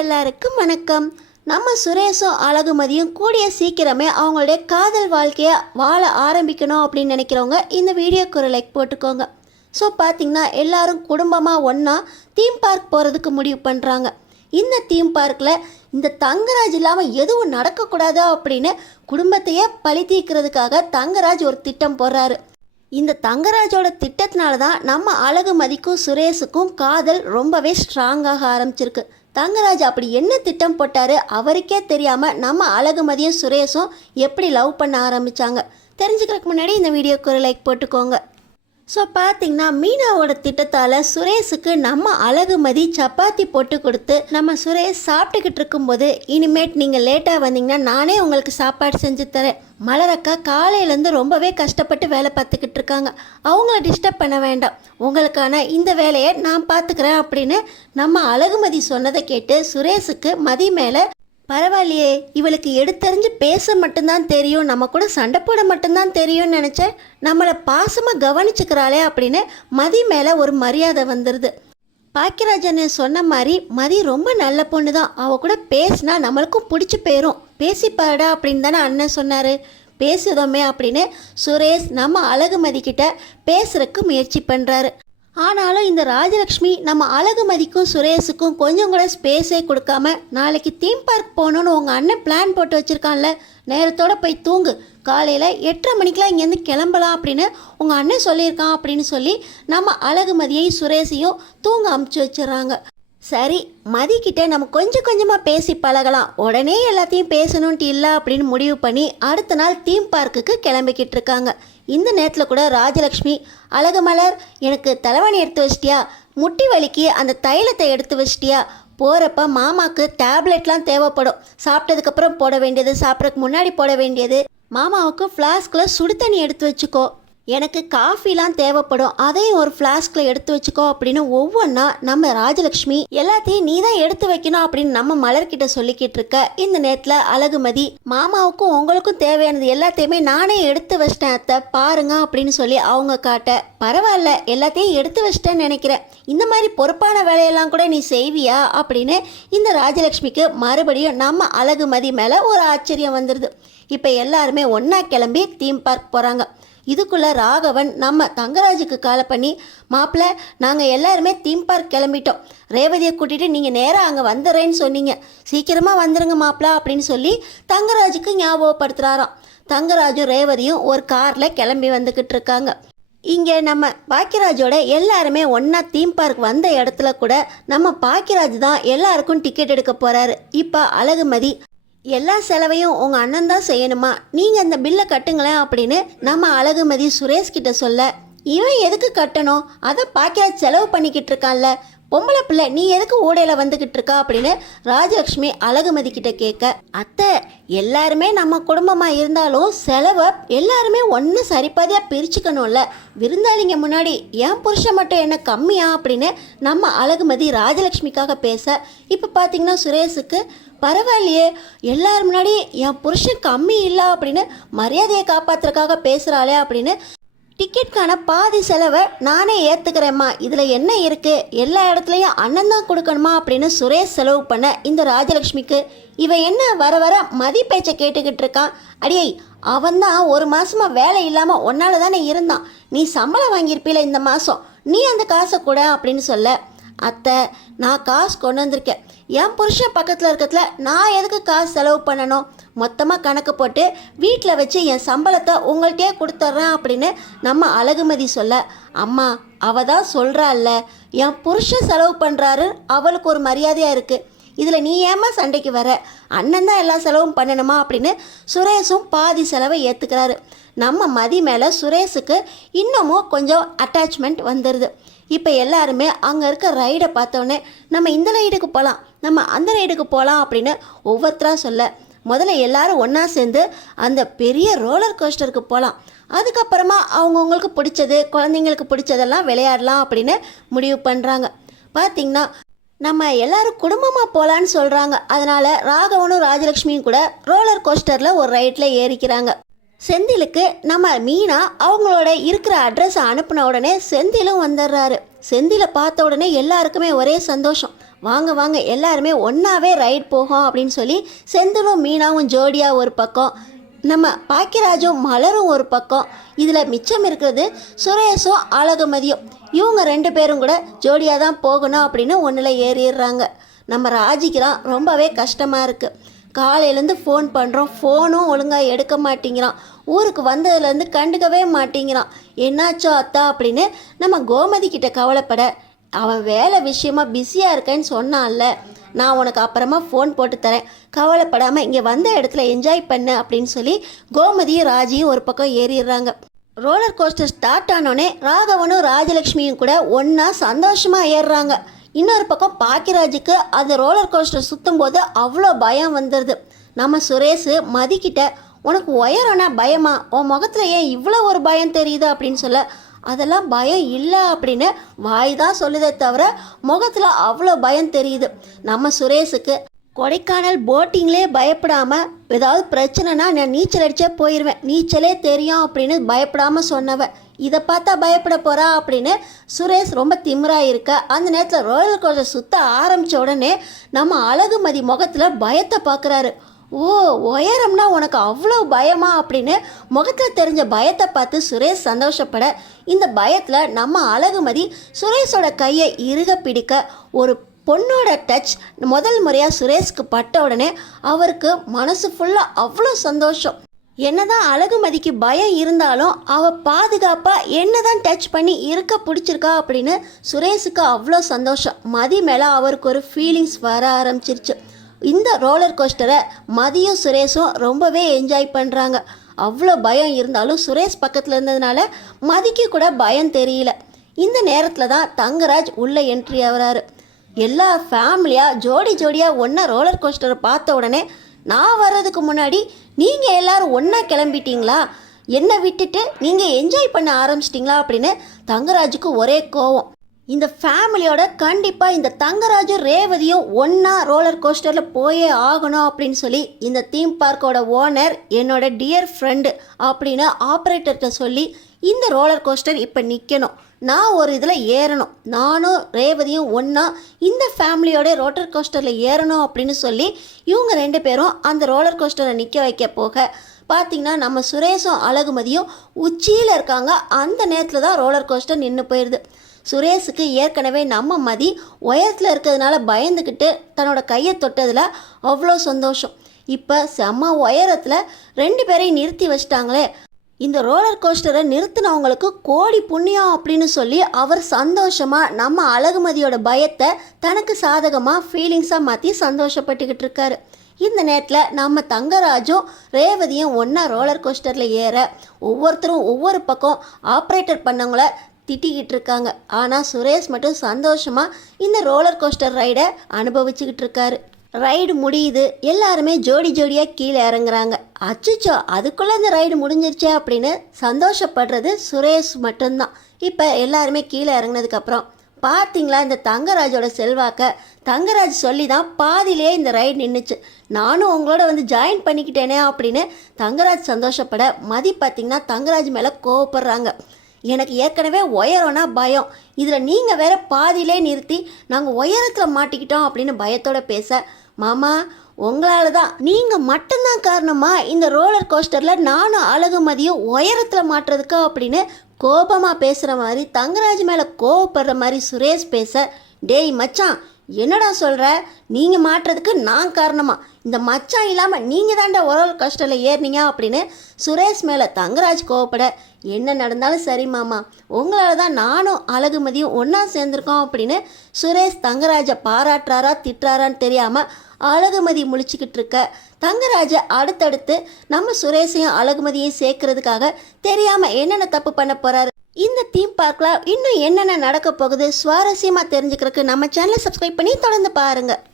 எல்லாருக்கும் வணக்கம். நம்ம சுரேஷும் அழகுமதியும் கூடிய சீக்கிரமே அவங்களுடைய காதல் வாழ்க்கையை வாழ ஆரம்பிக்கணும் அப்படின்னு நினைக்கிறவங்க இந்த வீடியோக்கு ஒரு லைக் போட்டுக்கோங்க. ஸோ பார்த்திங்கன்னா எல்லாரும் குடும்பமாக ஒன்றா தீம் பார்க் போகிறதுக்கு முடிவு பண்ணுறாங்க. இந்த தீம் பார்க்கில் இந்த தங்கராஜ் இல்லாமல் எதுவும் நடக்கக்கூடாதா அப்படின்னு குடும்பத்தையே பழி தீர்க்கிறதுக்காக தங்கராஜ் ஒரு திட்டம் போடுறாரு. இந்த தங்கராஜோட திட்டத்தினால தான் நம்ம அழகுமதிக்கும் சுரேஷுக்கும் காதல் ரொம்பவே ஸ்ட்ராங்காக ஆரம்பிச்சிருக்கு. தங்கராஜ் அப்படி என்ன திட்டம் போட்டாரு அவருக்கே தெரியாமல் நம்ம அழகுமதியும் சுரேஷும் எப்படி லவ் பண்ண ஆரம்பித்தாங்க. தெரிஞ்சுக்கிறதுக்கு முன்னாடி இந்த வீடியோக்கு ஒரு லைக் போட்டுக்கோங்க. ஸோ பார்த்திங்கன்னா மீனாவோட திட்டத்தால் சுரேஷுக்கு நம்ம அழகுமதி சப்பாத்தி போட்டு கொடுத்து நம்ம சுரேஷ் சாப்பிட்டுக்கிட்டு இருக்கும்போது, இனிமேட் நீங்கள் லேட்டாக வந்தீங்கன்னா நானே உங்களுக்கு சாப்பாடு செஞ்சு தரேன், மலரக்கா காலையிலேருந்து ரொம்பவே கஷ்டப்பட்டு வேலை பார்த்துக்கிட்டு இருக்காங்க, அவங்கள டிஸ்டர்ப் பண்ண வேண்டாம், உங்களுக்கான இந்த வேலையை நான் பார்த்துக்கிறேன் அப்படின்னு நம்ம அழகுமதி சொன்னதை கேட்டு சுரேஷுக்கு மதி மேலே பரவாயில்லையே, இவளுக்கு எடுத்தறிஞ்சு பேச மட்டும்தான் தெரியும், நம்ம கூட சண்டை போட மட்டும்தான் தெரியும்னு நினச்சேன், நம்மளை பாசமாக கவனிச்சுக்கிறாளே அப்படின்னு மதி மேலே ஒரு மரியாதை வந்துடுது. பாக்கியராஜன் சொன்ன மாதிரி மதி ரொம்ப நல்ல பொண்ணு தான், அவள் கூட பேசினா நம்மளுக்கும் பிடிச்சி போயிடும், பேசிப்பாடா அப்படின்னு தானே அண்ணன் சொன்னார். பேசுதோமே அப்படின்னு சுரேஷ் நம்ம அழகுமதி கிட்ட பேசுறதுக்கு முயற்சி பண்ணுறாரு. ஆனாலும் இந்த ராஜலக்ஷ்மி நம்ம அழகுமதிக்கும் சுரேஷுக்கும் கொஞ்சம் கூட ஸ்பேஸே கொடுக்காம, நாளைக்கு தீம் பார்க் போகணுன்னு உங்கள் அண்ணன் பிளான் போட்டு வச்சுருக்கான்ல, நேரத்தோடு போய் தூங்கு, காலையில் 8:30 மணிக்கெலாம் இங்கேருந்து கிளம்பலாம் அப்படின்னு உங்கள் அண்ணன் சொல்லியிருக்கான் அப்படின்னு சொல்லி நம்ம அழகுமதியை சுரேஷையும் தூங்க அமுச்சு வச்சிடறாங்க. சரி, மதிக்கிட்ட நம்ம கொஞ்சம் கொஞ்சமாக பேசி பழகலாம், உடனே எல்லாத்தையும் பேசணுன்ட்டு இல்லை அப்படின்னு முடிவு பண்ணி அடுத்த நாள் தீம் பார்க்குக்கு கிளம்பிக்கிட்டு இருக்காங்க. இந்த நேரத்தில் கூட ராஜலக்ஷ்மி, அழகுமலர் எனக்கு தலைவணி எடுத்து வச்சிட்டியா, முட்டி வலிக்கு அந்த தைலத்தை எடுத்து வச்சிட்டியா, போகிறப்ப மாமாவுக்கு டேப்லெட்லாம் தேவைப்படும், சாப்பிட்டதுக்கப்புறம் போட வேண்டியது, சாப்பிட்றதுக்கு முன்னாடி போட வேண்டியது, மாமாவுக்கு ஃப்ளாஸ்கில் சுடு தண்ணி எடுத்து வச்சுக்கோ, எனக்கு காஃபிலாம் தேவைப்படும், அதையும் ஒரு ஃப்ளாஸ்கில் எடுத்து வச்சுக்கோ அப்படின்னு ஒவ்வொன்றா நம்ம ராஜலக்ஷ்மி எல்லாத்தையும் நீ தான் எடுத்து வைக்கணும் அப்படின்னு நம்ம மலர்கிட்ட சொல்லிக்கிட்டு இருக்க. இந்த நேரத்தில் அழகுமதி, மாமாவுக்கும் உங்களுக்கும் தேவையானது எல்லாத்தையுமே நானே எடுத்து வச்சிட்டேன் அத்தை பாருங்க அப்படின்னு சொல்லி அவங்க காட்ட, பரவாயில்ல எல்லாத்தையும் எடுத்து வச்சிட்டேன்னு நினைக்கிறேன், இந்த மாதிரி பொறுப்பான வேலையெல்லாம் கூட நீ செய்வியா அப்படின்னு இந்த ராஜலக்ஷ்மிக்கு மறுபடியும் நம்ம அழகுமதி மேலே ஒரு ஆச்சரியம் வந்துடுது. இப்போ எல்லாருமே ஒன்றா கிளம்பி தீம் பார்க் போகிறாங்க. இதுக்குள்ளே ராகவன் நம்ம தங்கராஜுக்கு கால் பண்ணி, மாப்பிள்ளை நாங்கள் எல்லாருமே தீம் பார்க் கிளம்பிட்டோம், ரேவதியை கூட்டிகிட்டு நீங்கள் நேராக அங்கே வந்துடுறேன்னு சொன்னீங்க, சீக்கிரமாக வந்துடுங்க மாப்பிள்ளை அப்படின்னு சொல்லி தங்கராஜுக்கு ஞாபகப்படுத்துகிறாராம். தங்கராஜும் ரேவதியும் ஒரு காரில் கிளம்பி வந்துக்கிட்டு இருக்காங்க. இங்கே நம்ம பாக்கியராஜோட எல்லாருமே ஒன்றா தீம் பார்க் வந்த இடத்துல கூட நம்ம பாக்கியராஜ் தான் எல்லாருக்கும் டிக்கெட் எடுக்க போகிறாரு. இப்போ அழகுமதி, எல்லா செலவையும் உங்கள் அண்ணன் தான் செய்யணுமா, நீங்கள் அந்த பில்லை கட்டுங்களேன் அப்படின்னு நம்ம அழகுமதி சுரேஷ் கிட்ட சொல்ல, இவன் எதுக்கு கட்டணும், அதை பாக்கியராஜ் செலவு பண்ணிக்கிட்டு இருக்கான்ல, பொம்பளை பிள்ளை நீ எதுக்கு ஊடையில் வந்துக்கிட்டு இருக்கா அப்படின்னு ராஜலக்ஷ்மி அழகுமதி கிட்ட கேட்க, அத்தை எல்லாருமே நம்ம குடும்பமாக இருந்தாலும் செலவை எல்லாருமே ஒன்று சரிபாதியாக பிரிச்சுக்கணும்ல, விருந்தாளிங்க முன்னாடி என் புருஷன் மட்டும் என்ன கம்மியா அப்படின்னு நம்ம அழகுமதி ராஜலக்ஷ்மிக்காக பேச, இப்போ பார்த்தீங்கன்னா சுரேஷுக்கு பரவாயில்லையே எல்லாரும் முன்னாடி என் புருஷன் கம்மி இல்லை அப்படின்னு மரியாதையை காப்பாற்றுறதுக்காக பேசுகிறாளே அப்படின்னு டிக்கெட்கான பாதி செலவை நானே ஏற்றுக்கிறேம்மா, இதில் என்ன இருக்குது, எல்லா இடத்துலையும் அண்ணன் தான் கொடுக்கணுமா அப்படின்னு சுரேஷ் செலவு பண்ண இந்த ராஜலக்ஷ்மிக்கு, இவன் என்ன வர வர மதி பேச்சை கேட்டுக்கிட்டு இருக்கான், அடியை அவன்தான் ஒரு மாதமாக வேலை இல்லாமல் ஒன்னால தானே இருந்தான், நீ சம்பளம் வாங்கியிருப்பீல இந்த மாதம், நீ அந்த காசை கூட அப்படின்னு சொல்ல, அத்தை நான் காசு கொண்டு வந்திருக்கேன், என் புருஷன் பக்கத்தில் இருக்கிறதுல நான் எதுக்கு காசு செலவு பண்ணணும், மொத்தமாக கணக்கு போட்டு வீட்டில் வச்சு என் சம்பளத்தை உங்கள்கிட்டயே கொடுத்துட்றேன் அப்படின்னு நம்ம அழகுமதி சொல்ல, அம்மா அவள் தான் சொல்கிறாள்ல என் புருஷன் செலவு பண்ணுறாரு, அவளுக்கு ஒரு மரியாதையாக இருக்குது, இதில் நீ ஏமா சண்டைக்கு வர, அண்ணன் தான் எல்லா செலவும் பண்ணணுமா அப்படின்னு சுரேஷும் பாதி செலவை ஏற்றுக்கிறாரு. நம்ம மதி மேலே சுரேஷுக்கு இன்னமும் கொஞ்சம் அட்டாச்மெண்ட் வந்துடுது. இப்போ எல்லாருமே அங்கே இருக்க ரைடை பார்த்தோன்னே நம்ம இந்த ரைடுக்கு போகலாம், நம்ம அந்த ரைடுக்கு போகலாம் அப்படின்னு ஒவ்வொருத்தராக சொல்ல, முதல்ல எல்லாரும் ஒன்றா சேர்ந்து அந்த பெரிய ரோலர் கோஸ்டருக்கு போகலாம், அதுக்கப்புறமா அவங்கவுங்களுக்கு பிடிச்சது குழந்தைங்களுக்கு பிடிச்சதெல்லாம் விளையாடலாம் அப்படின்னு முடிவு பண்ணுறாங்க. பார்த்திங்கன்னா நம்ம எல்லாரும் குடும்பமாக போகலான்னு சொல்கிறாங்க. அதனால் ராகவனும் ராஜலக்ஷ்மியும் கூட ரோலர் கோஸ்டரில் ஒரு ரைட்டில் ஏறிக்கிறாங்க. செந்திலுக்கு நம்ம மீனா அவங்களோட இருக்கிற அட்ரஸை அனுப்பின உடனே செந்திலும் வந்துடுறாரு. செந்திலை பார்த்த உடனே எல்லாருக்குமே ஒரே சந்தோஷம். வாங்க வாங்க எல்லாருமே ஒன்றாவே ரைட் போகும் அப்படின்னு சொல்லி செந்திலும் மீனாவும் ஜோடியாக ஒரு பக்கம், நம்ம பாக்கியராஜும் மலரும் ஒரு பக்கம், இதில் மிச்சம் இருக்கிறது சுரேஷும் அழகுமதியும். இவங்க 2 பேரும் கூட ஜோடியாக தான் போகணும் அப்படின்னு ஒன்றில் ஏறிடுறாங்க. நம்ம ராஜிக்கு தான் ரொம்பவே கஷ்டமாக இருக்குது. காலையிலேருந்து ஃபோன் பண்ணுறோம், ஃபோனும் ஒழுங்காக எடுக்க மாட்டேங்கிறான். ஊருக்கு வந்ததுலேருந்து கண்டுக்கவே மாட்டேங்கிறான். என்னாச்சோ அத்தா அப்படின்னு நம்ம கோமதி கிட்ட கவலைப்பட, அவன் வேலை விஷயமா பிஸியாக இருக்கேன்னு சொன்னான்ல, நான் உனக்கு அப்புறமா ஃபோன் போட்டு தரேன், கவலைப்படாமல் இங்கே வந்த இடத்துல என்ஜாய் பண்ணு அப்படின்னு சொல்லி கோமதியும் ராஜியும் ஒரு பக்கம் ஏறிடுறாங்க. ரோலர் கோஸ்டர் ஸ்டார்ட் ஆனோடனே ராகவனும் ராஜலக்ஷ்மியும் கூட ஒன்றா சந்தோஷமாக ஏறுறாங்க. இன்னொரு பக்கம் பாக்கியராஜுக்கு அந்த ரோலர் கோஸ்டர் சுற்றும் போது அவ்வளோ பயம் வந்துடுது. நம்ம சுரேஷ் மதிக்கிட்ட, உனக்கு உயரம்னா பயமா, உன் முகத்தில் ஏன் இவ்வளோ ஒரு பயம் தெரியுது அப்படின்னு சொல்ல, அதெல்லாம் பயம் இல்லை அப்படின்னு வாய் தான் சொல்லுதே தவிர முகத்தில் அவ்வளோ பயம் தெரியுது. நம்ம சுரேஷுக்கு கொடைக்கானல் போட்டிங்லேயே பயப்படாமல் ஏதாவது பிரச்சனைனா நான் நீச்சல் அடித்தே போயிடுவேன், நீச்சலே தெரியும் அப்படின்னு பயப்படாமல் சொன்னவன் இதை பார்த்தா பயப்பட போகிறா அப்படின்னு சுரேஷ் ரொம்ப திமிராக இருக்க, அந்த நேரத்தில் ரோலர் கோஸ்டர் சுற்ற ஆரம்பித்த உடனே நம்ம அழகுமதி முகத்தில் பயத்தை பார்க்குறாரு. ஓ, உயரம்னா உனக்கு அவ்வளோ பயமா அப்படின்னு முகத்தில் தெரிஞ்ச பயத்தை பார்த்து சுரேஷ் சந்தோஷப்பட, இந்த பயத்தில் நம்ம அழகுமதி சுரேஷோட கையை இறுக பிடிக்க, ஒரு பொண்ணோட டச் முதல் முறையாக சுரேஷ்க்கு பட்ட உடனே அவருக்கு மனசு ஃபுல்லாக அவ்வளோ சந்தோஷம். என்னதான் அழகுமதிக்கு பயம் இருந்தாலும் அவள் பாதுகாப்பாக என்னதான் டச் பண்ணி இருக்க பிடிச்சிருக்கா அப்படின்னு சுரேஷுக்கு அவ்வளோ சந்தோஷம். மதி மேலே அவருக்கு ஒரு ஃபீலிங்ஸ் வர ஆரம்பிச்சிருச்சு. இந்த ரோலர் கோஸ்டரை மதியும் சுரேஷும் ரொம்பவே என்ஜாய் பண்ணுறாங்க. அவ்வளோ பயம் இருந்தாலும் சுரேஷ் பக்கத்தில் இருந்ததுனால மதிக்கு கூட பயம் தெரியல. இந்த நேரத்தில் தான் தங்கராஜ் உள்ளே என்ட்ரி ஆகிறாரு. எல்லா ஃபேமிலியாக ஜோடி ஜோடியாக ஒன்றா ரோலர் கோஸ்டரை பார்த்த உடனே, நான் வர்றதுக்கு முன்னாடி நீங்கள் எல்லோரும் ஒன்றா கிளம்பிட்டீங்களா, என்னை விட்டுட்டு நீங்கள் என்ஜாய் பண்ண ஆரம்பிச்சிட்டிங்களா அப்படின்னு தங்கராஜுக்கு ஒரே கோவம். இந்த ஃபேமிலியோட கண்டிப்பாக இந்த தங்கராஜும் ரேவதியும் ஒன்றா ரோலர் கோஸ்டரில் போயே ஆகணும் அப்படின்னு சொல்லி இந்த தீம் பார்க்கோட ஓனர் என்னோட டியர் ஃப்ரெண்டு அப்படின்னு ஆப்ரேட்டர்கிட்ட சொல்லி, இந்த ரோலர் கோஸ்டர் இப்போ நிற்கணும், நான் ஒரு இதில் ஏறணும், நானும் ரேவதியும் ஒன்றா இந்த ஃபேமிலியோட ரோலர் கோஸ்டரில் ஏறணும் அப்படின்னு சொல்லி இவங்க 2 பேரும் அந்த ரோலர் கோஸ்டரை நிற்க வைக்க போக பார்த்திங்கன்னா நம்ம சுரேஷும் அழகுமதியும் உச்சியில் இருக்காங்க. அந்த நேரத்தில் தான் ரோலர் கோஸ்டர் நின்று போயிடுது. சுரேஷுக்கு ஏற்கனவே நம்ம மதி உயரத்தில் இருக்கிறதுனால பயந்துக்கிட்டு தன்னோட கையை தொட்டதில் அவ்வளோ சந்தோஷம். இப்போ செம்ம உயரத்தில் 2 பேரையும் நிறுத்தி வச்சிட்டாங்களே, இந்த ரோலர் கோஸ்டரை நிறுத்தினவங்களுக்கு கோடி புண்ணியம் அப்படின்னு சொல்லி அவர் சந்தோஷமாக நம்ம அழகுமதியோட பயத்தை தனக்கு சாதகமாக ஃபீலிங்ஸாக மாற்றி சந்தோஷப்பட்டுக்கிட்டு இருக்காரு. இந்த நேரத்தில் நம்ம தங்கராஜும் ரேவதியும் ஒன்றா ரோலர் கோஸ்டரில் ஏற ஒவ்வொருத்தரும் ஒவ்வொரு பக்கம் ஆப்ரேட்டர் பண்ணவங்கள திட்டிக்கிட்டு இருக்காங்க. ஆனால் சுரேஷ் மட்டும் சந்தோஷமாக இந்த ரோலர் கோஸ்டர் ரைடை அனுபவிச்சுக்கிட்டு இருக்காரு. ரைடு முடியுது, எல்லாருமே ஜோடி ஜோடியாக கீழே இறங்குறாங்க. அச்சுச்சோ, அதுக்குள்ளே இந்த ரைடு முடிஞ்சிருச்சே அப்படின்னு சந்தோஷப்படுறது சுரேஷ் மட்டும்தான். இப்போ எல்லாருமே கீழே இறங்கினதுக்கப்புறம் பார்த்தீங்களா, இந்த தங்கராஜோட செல்வாக்க தங்கராஜ் சொல்லி தான் பாதியிலே இந்த ரைடு நின்றுச்சு, நானும் உங்களோட வந்து ஜாயின் பண்ணிக்கிட்டேனே அப்படின்னு தங்கராஜ் சந்தோஷப்பட, மதி பார்த்திங்கன்னா தங்கராஜ் மேலே கோவப்படுறாங்க. எனக்கு ஏற்கனவே உயரம்னா பயம், இதில் நீங்கள் வேற பாதியிலே நிறுத்தி நாங்கள் உயரத்தில் மாட்டிக்கிட்டோம் அப்படின்னு பயத்தோட பேச, மாமா உங்களால் தான், நீங்கள் மட்டும்தான் காரணமா இந்த ரோலர் கோஸ்டரில் நானும் அழகுமதியும் உயரத்தில் மாட்டுறதுக்கு அப்படின்னு கோபமாக பேசுகிற மாதிரி தங்கராஜ் மேலே கோவப்படுற மாதிரி சுரேஷ் பேச, டேய் மச்சான் என்னடா சொல்கிற, நீங்கள் மாட்டுறதுக்கு நான் காரணமா, இந்த மச்சான் இல்லாமல் நீங்கள் தாண்டா ரோலர் கோஸ்டரில் ஏறினீங்க அப்படின்னு சுரேஷ் மேலே தங்கராஜ் கோவப்பட, என்ன நடந்தாலும் சரி மாமா, உங்களால் தான் நானும் அழகுமதியும் ஒன்றா சேர்ந்துருக்கோம் அப்படின்னு சுரேஷ் தங்கராஜை பாராட்டுறாரா திட்டுறாரான்னு தெரியாமல் அழகுமதி முழிச்சுக்கிட்டு இருக்க, தங்கராஜை அடுத்தடுத்து நம்ம சுரேஷையும் அழகுமதியையும் சேர்க்கறதுக்காக தெரியாமல் என்னென்ன தப்பு பண்ண போகிறாரு. இந்த தீம் பார்க்கில் இன்னும் என்னென்ன நடக்க போகுது சுவாரஸ்யமாக தெரிஞ்சுக்கிறதுக்கு நம்ம சேனலை சப்ஸ்கிரைப் பண்ணி தொடர்ந்து பாருங்கள்.